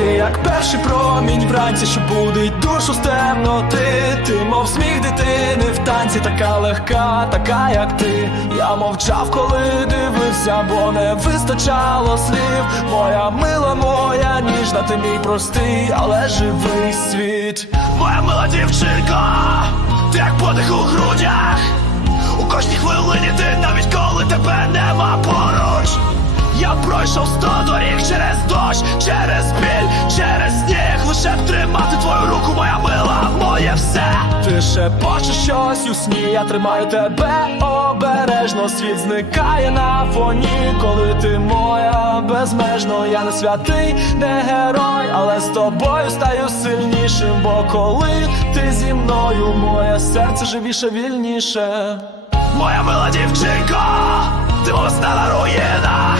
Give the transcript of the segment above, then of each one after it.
Ти як перший промінь вранці, що будить душу з темноти. Ти мов сміх дитини в танці, така легка, така як ти. Я мовчав, коли дивився, бо не вистачало слів. Моя мила, моя ніжна, ти мій простий, але живий світ. Моя мила дівчинка, ти як подих у грудях. У кожній хвилині ти навіть коли тебе нема поруч. Я пройшов сто доріг через дощ, все. Ти шепочеш щось у сні, я тримаю тебе обережно. Світ зникає на фоні, коли ти моя безмежно. Я не святий, не герой, але з тобою стаю сильнішим. Бо коли ти зі мною, моє серце живіше, вільніше. Моя мила дівчинка, ти весна на руїнах.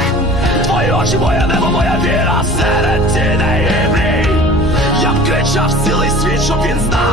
Твої очі, моє небо, моя віра серед тіней і Я б кричав цілий світ, щоб він знав,